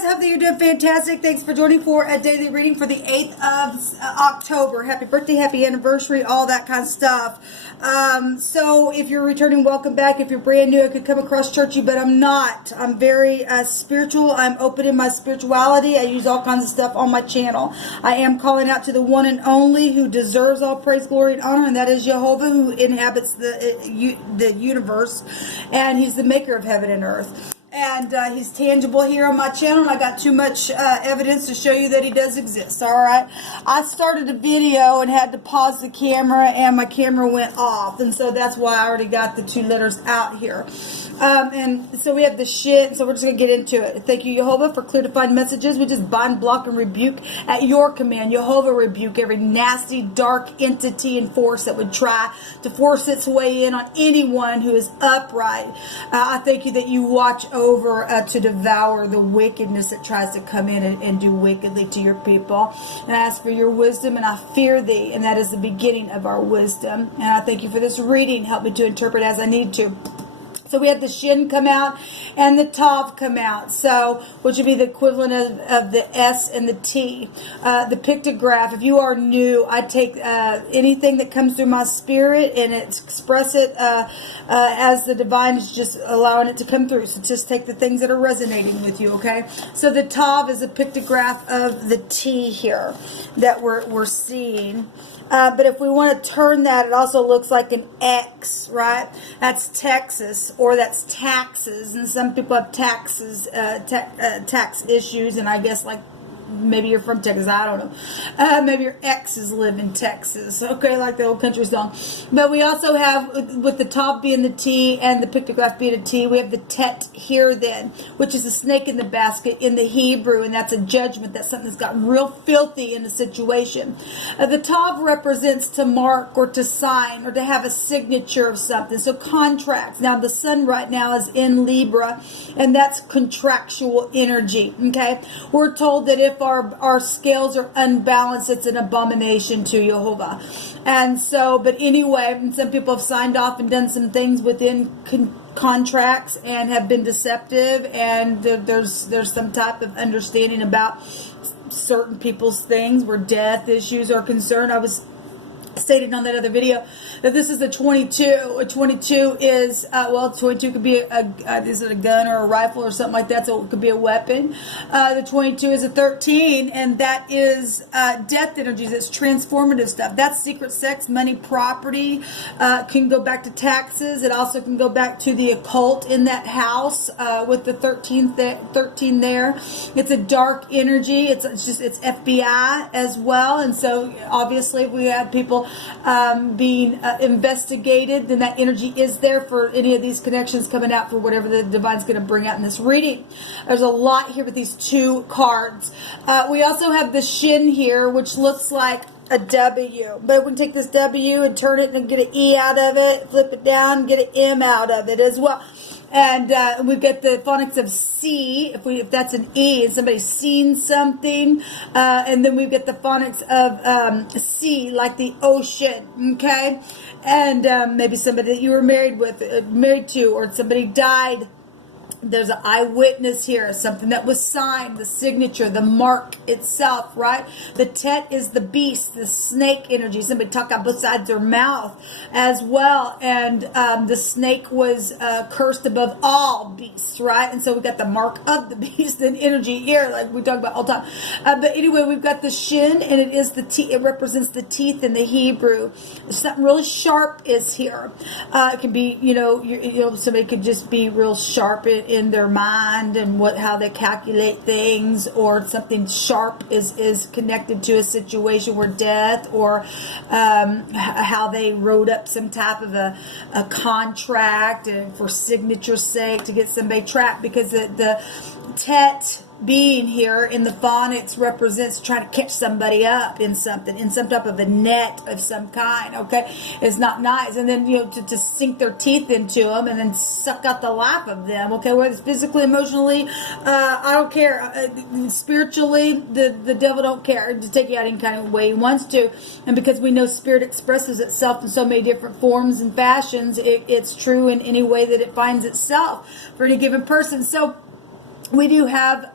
guys, hope that you're doing fantastic. Thanks for joining for a daily reading for the 8th of October. Happy birthday, happy anniversary, all that kind of stuff. So if you're returning, welcome back. If you're brand new, I could come across churchy, but I'm not. I'm very spiritual. I'm open in my spirituality. I use all kinds of stuff on my channel. I am calling out to the one and only who deserves all praise, glory, and honor, and that is Jehovah, who inhabits the universe, and he's the maker of heaven and earth. And he's tangible here on my channel, and I got too much evidence to show you that he does exist. All right, I started a video and had to pause the camera, and my camera went off, and so that's why I already got the 2 letters out here. And so we have the shit, so we're just going to get into it. Thank you, Jehovah, for clear defined messages. We just bind, block, and rebuke at your command. Jehovah, rebuke every nasty, dark entity and force that would try to force its way in on anyone who is upright. I thank you that you watch over to devour the wickedness that tries to come in and do wickedly to your people. And I ask for your wisdom, and I fear thee, and that is the beginning of our wisdom. And I thank you for this reading. Help me to interpret as I need to. So we had the shin come out and the tav come out, so which would be the equivalent of the S and the T. The pictograph, if you are new, I take anything that comes through my spirit and express it as the divine is just allowing it to come through. So just take the things that are resonating with you, okay? So the tav is a pictograph of the T here that we're seeing. But if we want to turn that, it also looks like an X, right? That's Texas, or that's taxes. And some people have taxes, tax issues, and I guess like maybe you're from Texas, I don't know. Maybe your exes live in Texas, okay, like the old country song. But we also have, with the top being the T and the pictograph being a T, we have the tet here then, which is a snake in the basket in the Hebrew, and that's a judgment. That's something that's gotten real filthy in a situation. The tav represents to mark or to sign or to have a signature of something. So contracts. Now the sun right now is in Libra, and that's contractual energy, okay? We're told that if our scales are unbalanced, it's an abomination to Jehovah. And so, but anyway, some people have signed off and done some things within contracts and have been deceptive, and there's some type of understanding about certain people's things where death issues are concerned. I was stated on that other video that this is a 22. A 22 is, 22 could be is it a gun or a rifle or something like that, so it could be a weapon. The 22 is a 13, and that is death energies. It's transformative stuff. That's secret sex, money, property. Can go back to taxes. It also can go back to the occult in that house with the 13 there. It's a dark energy. It's FBI as well, and so obviously if we have people being investigated, then that energy is there for any of these connections coming out for whatever the divine's going to bring out in this reading. There's a lot here with these 2 cards. We also have the shin here, which looks like a W, but we can take this W and turn it and get an E out of it, flip it down, get an M out of it as well. And we've got the phonics of C, if that's an E, and somebody's seen something. And then we've got the phonics of C, like the ocean, okay? And maybe somebody that you were married to, or somebody died. There's an eyewitness here, something that was signed, the signature, the mark itself, right? The tet is the beast, the snake energy. Somebody talk out both sides of their mouth as well. And the snake was cursed above all beasts, right? And so we got the mark of the beast and energy here, like we talk about all the time. But anyway, we've got the shin, and it is the teeth. It represents the teeth in the Hebrew. Something really sharp is here. It can be, somebody could just be real sharp in their mind and how they calculate things, or something sharp is connected to a situation where death, or how they wrote up some type of a contract and for signature's sake to get somebody trapped, because the tet being here in the phonics represents trying to catch somebody up in something, in some type of a net of some kind, okay? It's not nice. And then, to sink their teeth into them and then suck out the life of them, okay? Whether it's physically, emotionally, I don't care. Spiritually, the devil don't care to take you out any kind of way he wants to. And because we know spirit expresses itself in so many different forms and fashions, it's true in any way that it finds itself for any given person. So We do have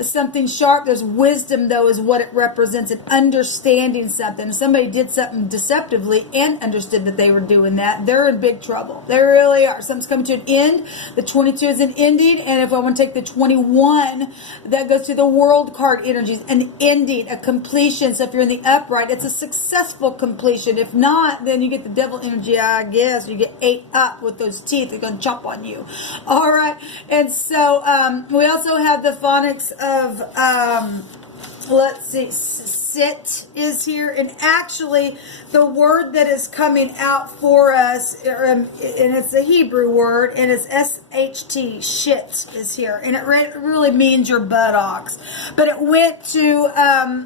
something sharp. There's wisdom, though, is what it represents, and understanding something. If somebody did something deceptively and understood that they were doing that, they're in big trouble. They really are. Something's coming to an end. The 22 is an ending, and if I want to take the 21, that goes to the world card energies, an ending, a completion. So if you're in the upright, it's a successful completion. If not, then you get the devil energy, I guess. You get 8 up with those teeth. They're going to chomp on you. All right. And so, we also have the phonics of, let's see, sit is here. And actually, the word that is coming out for us, and it's a Hebrew word, and it's S-H-T, shit is here. And it really means your buttocks. But it went to,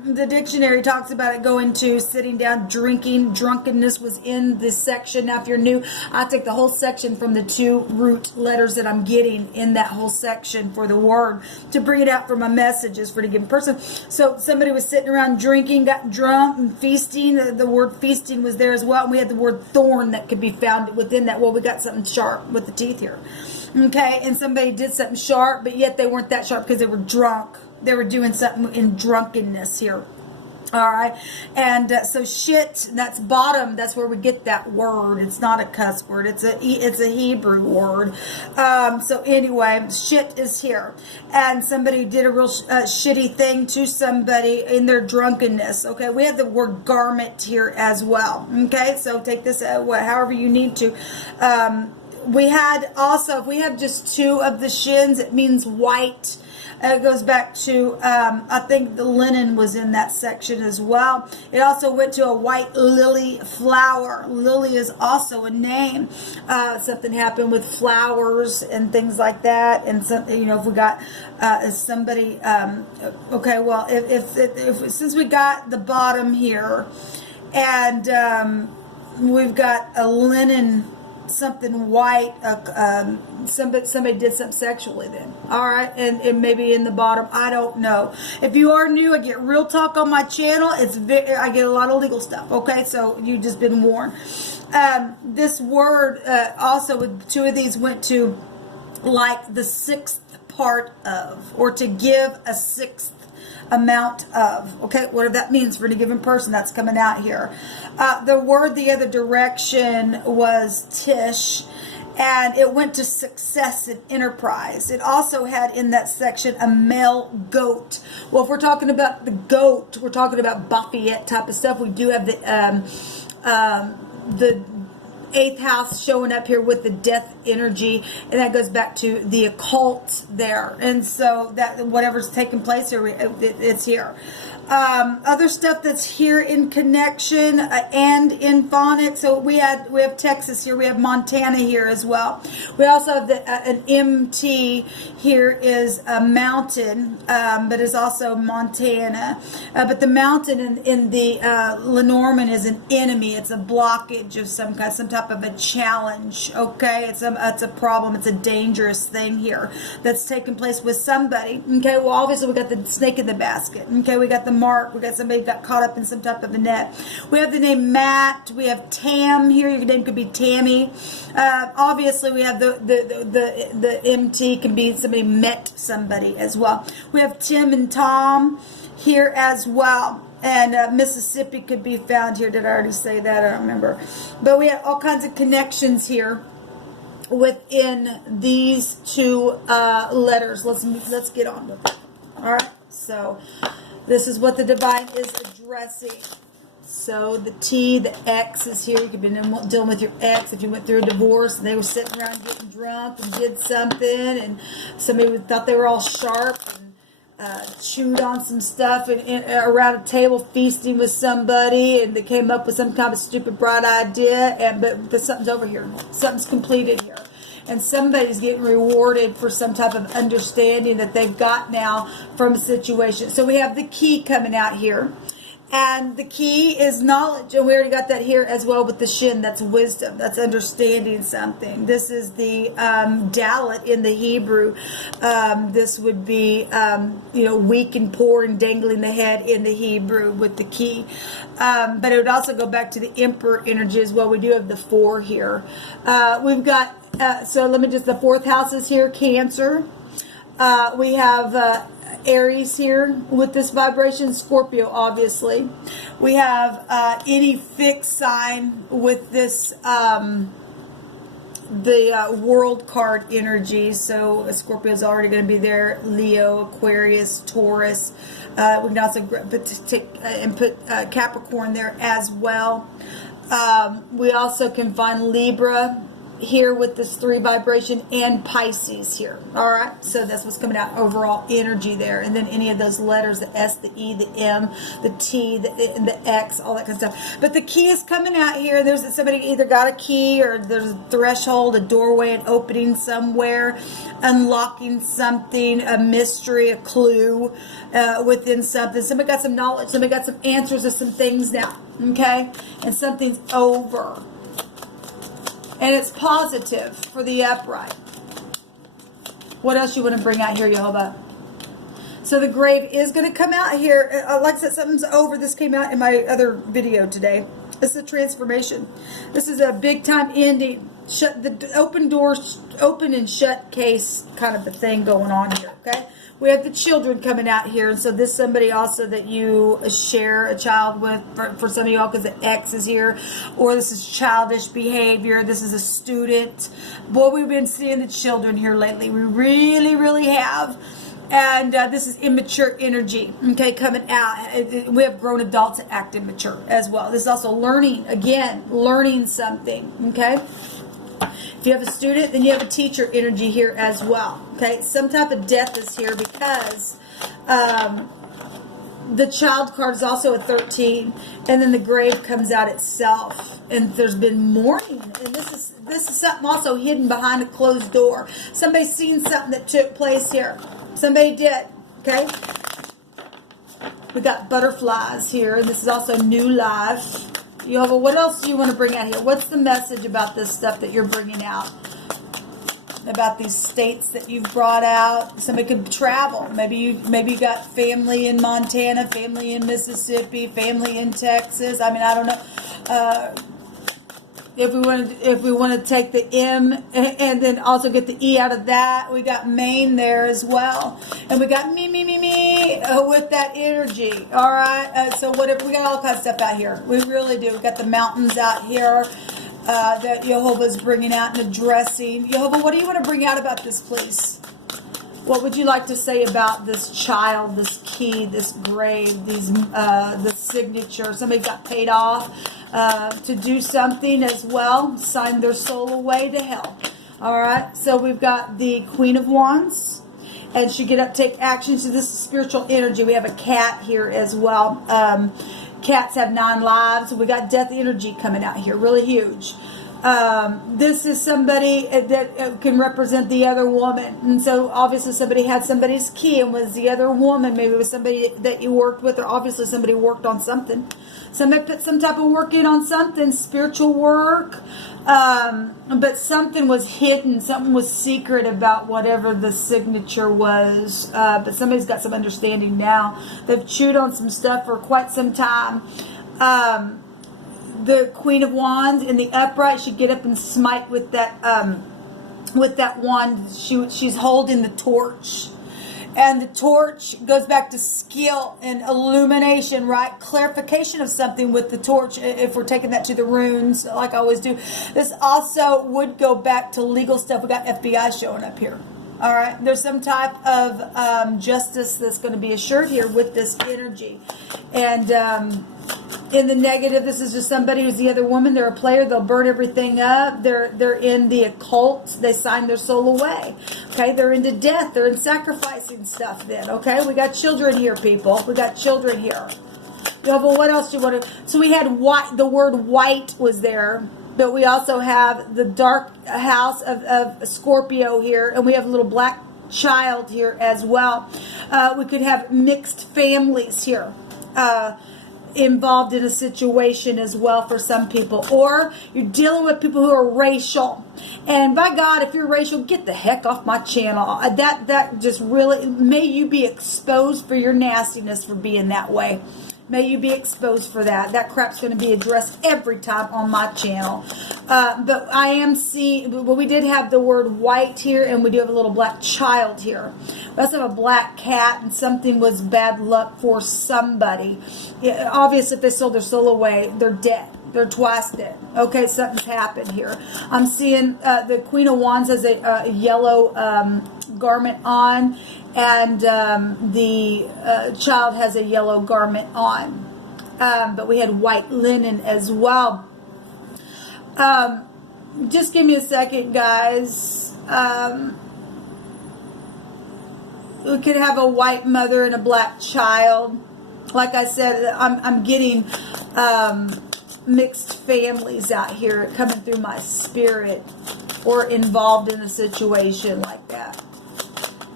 the dictionary talks about it going to sitting down, drinking. Drunkenness was in this section. Now, if you're new, I'll take the whole section from the 2 root letters that I'm getting in that whole section for the word to bring it out for my messages for the given person. So somebody was sitting around drinking, got drunk, and feasting. The word feasting was there as well. And we had the word thorn that could be found within that. Well, we got something sharp with the teeth here. Okay, and somebody did something sharp, but yet they weren't that sharp because they were drunk. They were doing something in drunkenness here. All right, and so shit, that's bottom. That's where we get that word. It's not a cuss word. It's a Hebrew word. So anyway, shit is here, and somebody did a real shitty thing to somebody in their drunkenness. Okay, we have the word garment here as well. Okay, so take this however you need to. We had also, if we have just 2 of the shins, it means white. It goes back to, I think the linen was in that section as well. It also went to a white lily flower. Lily is also a name. Something happened with flowers and things like that. And something, if we got somebody, okay, well, if since we got the bottom here, and we've got a linen, something white, somebody did something sexually then. All right, and maybe in the bottom, I don't know. If you are new, I get real talk on my channel. I get a lot of legal stuff. Okay, so you've just been warned. This word also with 2 of these went to like the 6th part of, or to give a 6th amount of. Okay, whatever that means for any given person, that's coming out here. The word the other direction was tish, and it went to success and enterprise. It also had in that section a male goat. Well, if we're talking about the goat, we're talking about Buffyette type of stuff. We do have the 8th house showing up here with the death energy, and that goes back to the occult there. And so that whatever's taking place here, it's here. Other stuff that's here in connection and in phonics. So we have Texas here. We have Montana here as well. We also have an MT here is a mountain, but it's also Montana. But the mountain in the Lenormand is an enemy. It's a blockage of some kind, some type of a challenge. Okay, it's a problem. It's a dangerous thing here that's taking place with somebody. Okay, well obviously we got the snake in the basket. Okay, we got the mark. We got somebody got caught up in some type of a net. We have the name Matt. We have Tam here. Your name could be Tammy. Obviously, we have the MT can be somebody met somebody as well. We have Tim and Tom here as well. And Mississippi could be found here. Did I already say that? I don't remember. But we have all kinds of connections here within these 2 letters. Let's get on with it. All right. So this is what the divine is addressing. So the T, the X is here. You could be dealing with your ex if you went through a divorce and they were sitting around getting drunk and did something, and somebody thought they were all sharp and chewed on some stuff and around a table feasting with somebody, and they came up with some kind of stupid bright idea, but something's over here. Something's completed here. And somebody's getting rewarded for some type of understanding that they've got now from a situation. So we have the key coming out here. And the key is knowledge. And we already got that here as well with the shin. That's wisdom. That's understanding something. This is the dalet in the Hebrew. This would be, weak and poor and dangling the head in the Hebrew with the key. But it would also go back to the emperor energy as well. We do have the 4 here. We've got, so let me just, the 4th house is here, Cancer. We have Aries here with this vibration, Scorpio obviously. We have any fixed sign with this the world card energy. So Scorpio is already going to be there. Leo, Aquarius, Taurus. We can also put Capricorn there as well. We also can find Libra here with this 3 vibration and Pisces here. All right, so that's what's coming out, overall energy there. And then any of those letters, the S, the E, the M, the T, the X, all that kind of stuff. But the key is coming out here. There's somebody either got a key, or there's a threshold, a doorway, an opening somewhere, unlocking something, a mystery, a clue within something. Somebody got some knowledge. Somebody got some answers to some things now. Okay, and something's over. And it's positive for the upright. What else you want to bring out here, Jehovah? So the grave is going to come out here. Like I said, something's over. This came out in my other video today. This is a transformation. This is a big time ending. Shut the open doors, open and shut case kind of a thing going on here. Okay. We have the children coming out here, and so this is somebody also that you share a child with. For some of y'all, because the X is here, or this is childish behavior. This is a student. Boy, we've been seeing the children here lately. We really, really have. And this is immature energy, okay, coming out. We have grown adults that act immature as well. This is also learning, again, learning something, okay? If you have a student, then you have a teacher energy here as well. Okay, some type of death is here because the child card is also a 13, and then the grave comes out itself, and there's been mourning, and this is something also hidden behind a closed door. Somebody's seen something that took place here. Somebody did. Okay, we got butterflies here, and this is also new life. Jehovah, what else do you want to bring out here? What's the message about this stuff that you're bringing out? About these states that you've brought out? Somebody could travel. Maybe you got family in Montana, family in Mississippi, family in Texas. I mean, I don't know. If we want to take the M and then also get the E out of that, we got Maine there as well, and we got me with that energy. All right, so whatever, we got all kinds of stuff out here. We really do. We got the mountains out here that Jehovah's bringing out and addressing. Jehovah, what do you want to bring out about this, please? What would you like to say about this child, this key, this grave, this signature? Somebody got paid off to do something as well, sign their soul away to hell. All right, so we've got the Queen of Wands, and she get up, take action. So this is spiritual energy. We have a cat here as well. Cats have 9 lives. We got death energy coming out here, really huge. This is somebody that can represent the other woman, and so obviously somebody had somebody's key and was the other woman. Maybe it was somebody that you worked with, or obviously somebody worked on something. Somebody put some type of work in on something, spiritual work, but something was hidden, something was secret about whatever the signature was, but somebody's got some understanding now. They've chewed on some stuff for quite some time. The Queen of Wands in the upright should get up and smite with that wand. She's holding the torch, and the torch goes back to skill and illumination, right? Clarification of something with the torch. If we're taking that to the runes, like I always do, this also would go back to legal stuff. We got FBI showing up here. All right, there's some type of justice that's going to be assured here with this energy, and in the negative, this is just somebody who's the other woman. They're a player. They'll burn everything up. They're in the occult. They sign their soul away. Okay, they're into death. They're in sacrificing stuff. Then, okay, we got children here, people. We got children here. Yeah, but what else do you want to? So we had white. The word white was there. But we also have the dark house of Scorpio here, and we have a little black child here as well. We could have mixed families here involved in a situation as well for some people. Or you're dealing with people who are racial. And by God, if you're racial, get the heck off my channel. That just really, may you be exposed for your nastiness for being that way. May you be exposed for that. That crap's going to be addressed every time on my channel. But I am seeing, well, we did have the word white here, and we do have a little black child here. We also have a black cat, and something was bad luck for somebody. Yeah, obviously, if they sold their soul away, they're dead. They're twice dead. Okay, something's happened here. I'm seeing the Queen of Wands has a yellow garment on, and the child has a yellow garment on. But we had white linen as well. Just give me a second, guys. We could have a white mother and a black child. Like I said, I'm getting mixed families out here coming through my spirit, or involved in a situation like that.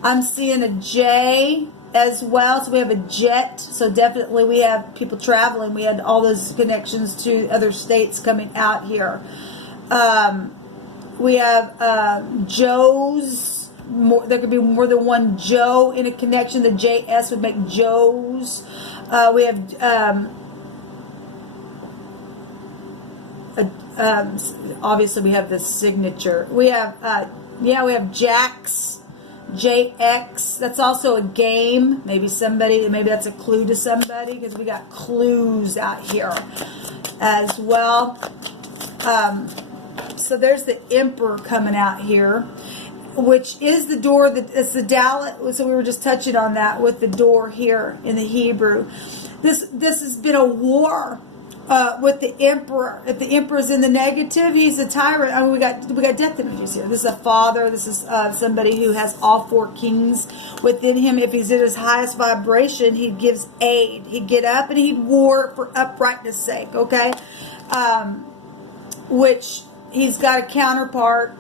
I'm seeing a J as well. So we have a jet. So definitely we have people traveling. We had all those connections to other states coming out here. We have Joe's. There could be more than one Joe in a connection. The JS would make Joe's. We have obviously we have this signature. We have we have Jax, JX. That's also a game. Maybe that's a clue to somebody, because we got clues out here as well. So there's the Emperor coming out here, which is the door it's the Dalit. So we were just touching on that with the door here in the Hebrew. This has been a war with the Emperor. If the Emperor's in the negative, he's a tyrant. I mean, we got death images here. This is a father. This is somebody who has all four kings within him. If he's at his highest vibration, he gives aid. He'd get up and he'd war for uprightness' sake. Okay, which he's got a counterpart.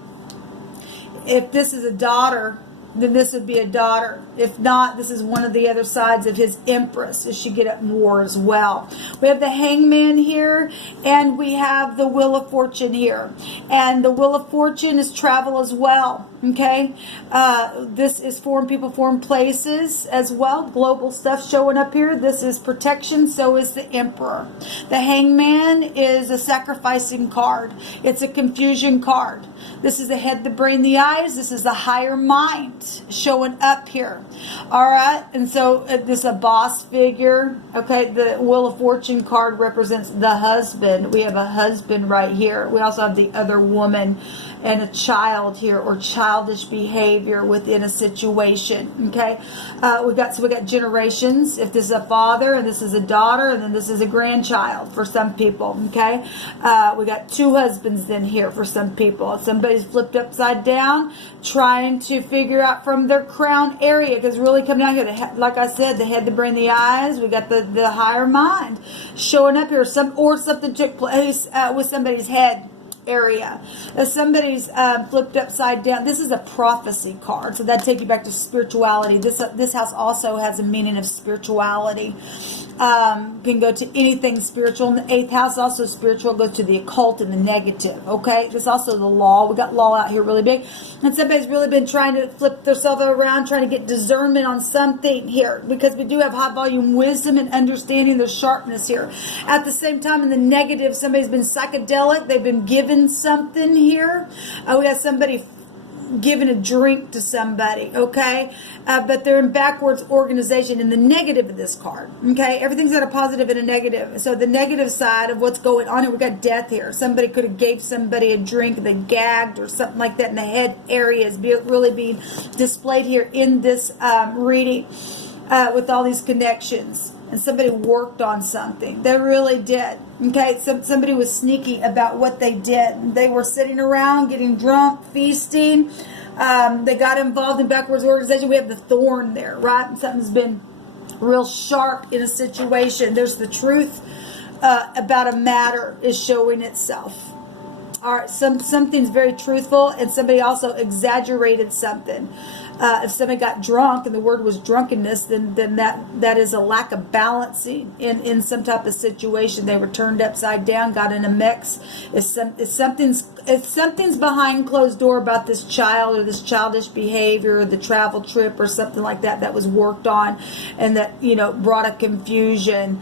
If this is a daughter, then this would be a daughter. If not, this is one of the other sides of his Empress. It should get at war as well. We have the Hangman here, and we have the Wheel of Fortune here. And the Wheel of Fortune is travel as well. Okay? This is foreign people, foreign places as well. Global stuff showing up here. This is protection. So is the Emperor. The Hangman is a sacrificing card. It's a confusion card. This is the head, the brain, the eyes. This is the higher mind showing up here. All right. And so this is a boss figure. Okay. The Wheel of Fortune card represents the husband. We have a husband right here. We also have the other woman and a child here, or childish behavior within a situation. Okay. We got generations. If this is a father and this is a daughter, and then this is a grandchild for some people. Okay. We got two husbands then here for some people. Somebody's flipped upside down, trying to figure out from their crown area, because really coming out here, like I said, the head, the brain, the eyes. We got the higher mind showing up here. Something took place with somebody's head area. If somebody's flipped upside down, this is a prophecy card, so that take you back to spirituality. This house also has a meaning of spirituality. Can go to anything spiritual. And the 8th house also spiritual, goes to the occult and the negative. Okay, there's also the law. We got law out here really big, and somebody's really been trying to flip themselves around, trying to get discernment on something here, because we do have high volume wisdom and understanding. There's sharpness here. At the same time, in the negative, somebody's been psychedelic. They've been given something here. We got somebody giving a drink to somebody, okay? But they're in backwards organization in the negative of this card, okay? Everything's got a positive and a negative. So the negative side of what's going on here, we got death here. Somebody could have gave somebody a drink, they gagged or something like that in the head area is really being displayed here in this reading with all these connections. And somebody worked on something. They really did. Okay, somebody was sneaky about what they did. They were sitting around, getting drunk, feasting. They got involved in backwards organization. We have the thorn there, right? Something's been real sharp in a situation. There's the truth about a matter is showing itself. All right, something's very truthful, and somebody also exaggerated something. If somebody got drunk and the word was drunkenness, then that is a lack of balancing in some type of situation. They were turned upside down, got in a mix. If something's behind closed door about this child or this childish behavior or the travel trip or something like that was worked on, and that brought a confusion.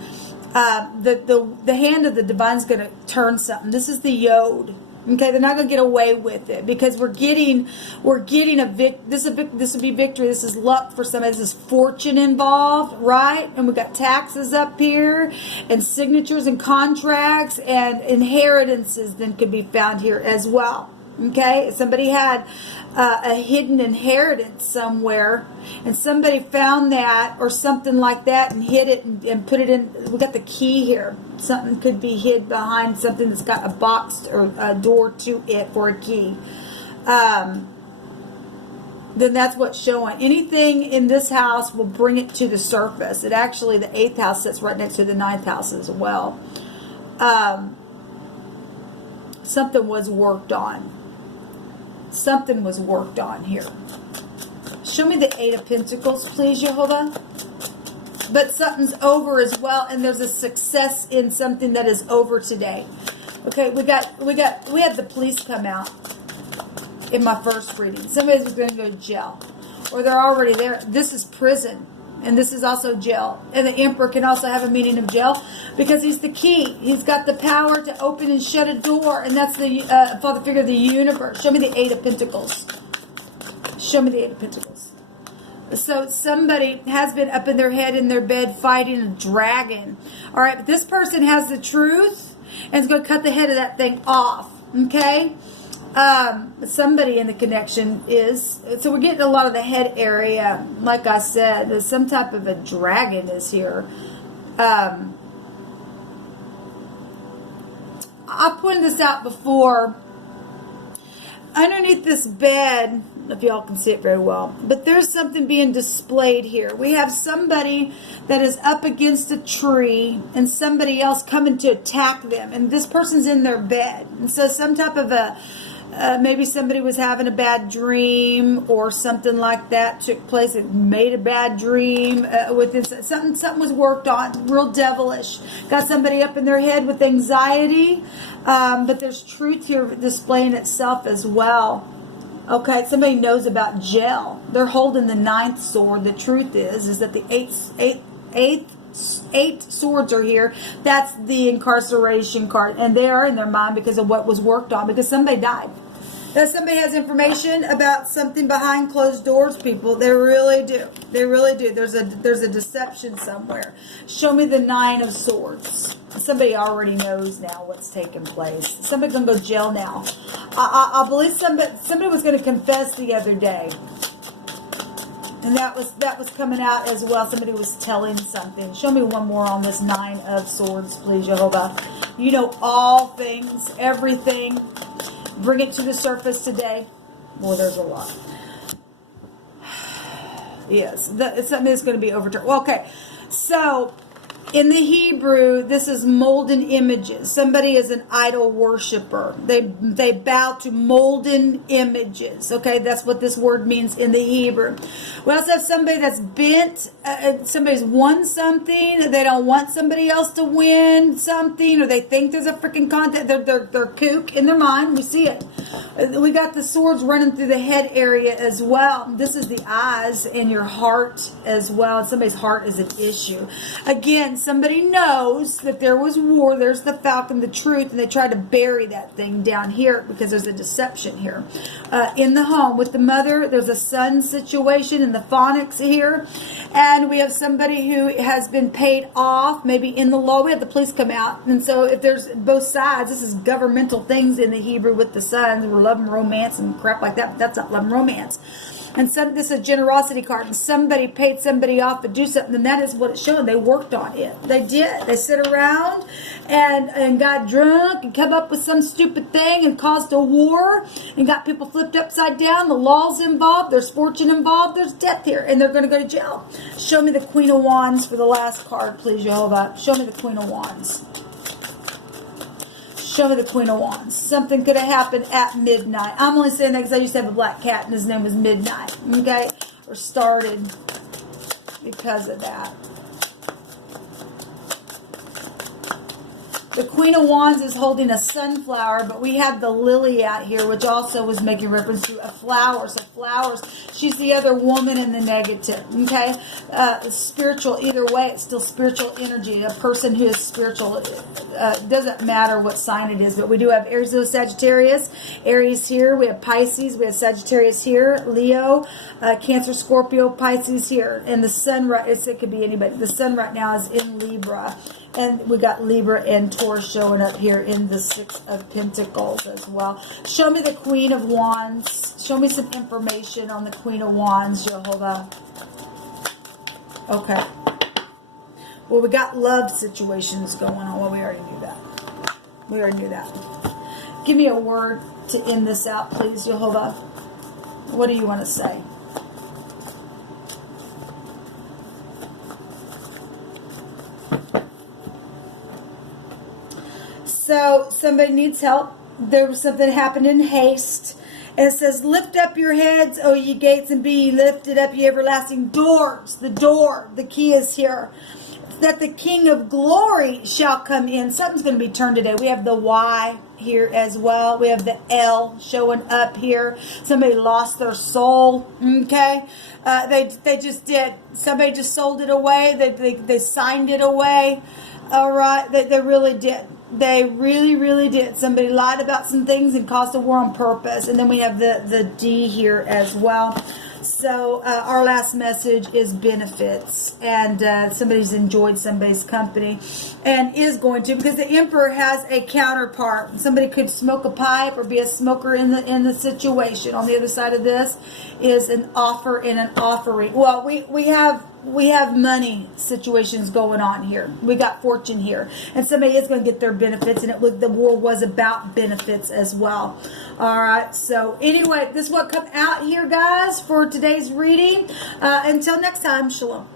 The hand of the divine is going to turn something. This is the yod. Okay, they're not going to get away with it because we're getting this will be victory. This is luck for somebody. This is fortune involved, right? And we got taxes up here, and signatures and contracts and inheritances then could be found here as well. Okay, if somebody had a hidden inheritance somewhere, and somebody found that or something like that and hid it and put it in. We got the key here. Something could be hid behind something that's got a box or a door to it for a key. Then that's what's showing. Anything in this house will bring it to the surface. It actually, the 8th house sits right next to the 9th house as well. Something was worked on. Something was worked on here. Show me the 8 of Pentacles, please, Jehovah. But something's over as well, and there's a success in something that is over today. Okay, we had the police come out in my first reading. Somebody's going to go to jail, or they're already there. This is prison, and this is also jail. And the Emperor can also have a meaning of jail because he's the key. He's got the power to open and shut a door, and that's the father figure of the universe. Show me the 8 of Pentacles. Show me the 8 of Pentacles. So somebody has been up in their head in their bed fighting a dragon. All right, but this person has the truth and is going to cut the head of that thing off. Okay? Somebody in the connection is, so we're getting a lot of the head area. Like I said, there's some type of a dragon is here. I pointed this out before. Underneath this bed, if y'all can see it very well, but there's something being displayed here. We have somebody that is up against a tree and somebody else coming to attack them, and this person's in their bed. And so some type of a maybe somebody was having a bad dream or something like that took place. It made a bad dream with this. Something was worked on, real devilish. Got somebody up in their head with anxiety, but there's truth here displaying itself as well. Okay, somebody knows about jail. They're holding the 9th sword. The truth is that the eight swords are here. That's the incarceration card, and they are in their mind because of what was worked on, because somebody died. That somebody has information about something behind closed doors, people. They really do. They really do. There's a deception somewhere. Show me the 9 of Swords. Somebody already knows now what's taking place. Somebody's gonna go to jail now. I believe somebody was going to confess the other day, and that was coming out as well. Somebody was telling something. Show me one more on this 9 of Swords, please, Jehovah. You know all things, everything. Bring it to the surface today. Well, there's a lot. Yes, it's something that's going to be overturned. Well, okay, so in the Hebrew, this is molten images. Somebody is an idol worshiper. They bow to molten images. Okay, that's what this word means in the Hebrew. We also have somebody that's bent. Somebody's won something. They don't want somebody else to win something, or they think there's a freaking content. They're kook in their mind. We see it. We got the swords running through the head area as well. This is the eyes and your heart as well. Somebody's heart is an issue. Again, somebody knows that there was war. There's the falcon, the truth, and they tried to bury that thing down here because there's a deception here. In the home with the mother, there's a son situation in the phonics here. And we have somebody who has been paid off, maybe in the law. We had the police come out. And so if there's both sides, this is governmental things in the Hebrew with the sons. We're love and romance and crap like that, but that's not love and romance. And this is a generosity card, and somebody paid somebody off to do something, and that is what it's showing. They worked on it. They did. They sit around and got drunk and come up with some stupid thing and caused a war and got people flipped upside down. The law's involved. There's fortune involved. There's death here, and they're going to go to jail. Show me the Queen of Wands for the last card, please, Jehovah. Show me the Queen of Wands. Show me the Queen of Wands. Something could have happened at midnight. I'm only saying that because I used to have a black cat and his name was Midnight. Okay? Or started because of that. The Queen of Wands is holding a sunflower, but we have the lily out here, which also was making reference to a flower. So flowers She's the other woman in the negative, okay? Spiritual, either way, it's still spiritual energy. A person who is spiritual, doesn't matter what sign it is, but we do have Aries, Leo, Sagittarius. Aries here, we have Pisces, we have Sagittarius here, Leo, Cancer, Scorpio, Pisces here. And the sun, it could be anybody. The sun right now is in Libra. And we got Libra and Taurus showing up here in the Six of Pentacles as well. Show me the Queen of Wands. Show me some information on the Queen of Wands, Jehovah. Okay. Well, we got love situations going on. Well, we already knew that. We already knew that. Give me a word to end this out, please, Jehovah. What do you want to say? So somebody needs help. There was something that happened in haste. And it says, lift up your heads, O ye gates, and be lifted up, ye everlasting doors. The door, the key is here. That the King of Glory shall come in. Something's going to be turned today. We have the Y here as well. We have the L showing up here. Somebody lost their soul. Okay. They just did. Somebody just sold it away. They signed it away. All right. They really did. They really, really did. Somebody lied about some things and caused a war on purpose. And then we have the D here as well. So our last message is benefits. And somebody's enjoyed somebody's company and is going to, because the Emperor has a counterpart. Somebody could smoke a pipe or be a smoker in the situation. On the other side of this is an offer and an offering. Well, we have money situations going on here. We got fortune here. And somebody is going to get their benefits. And the war was about benefits as well. All right. So anyway, this is what come out here, guys, for today's reading. Until next time, shalom.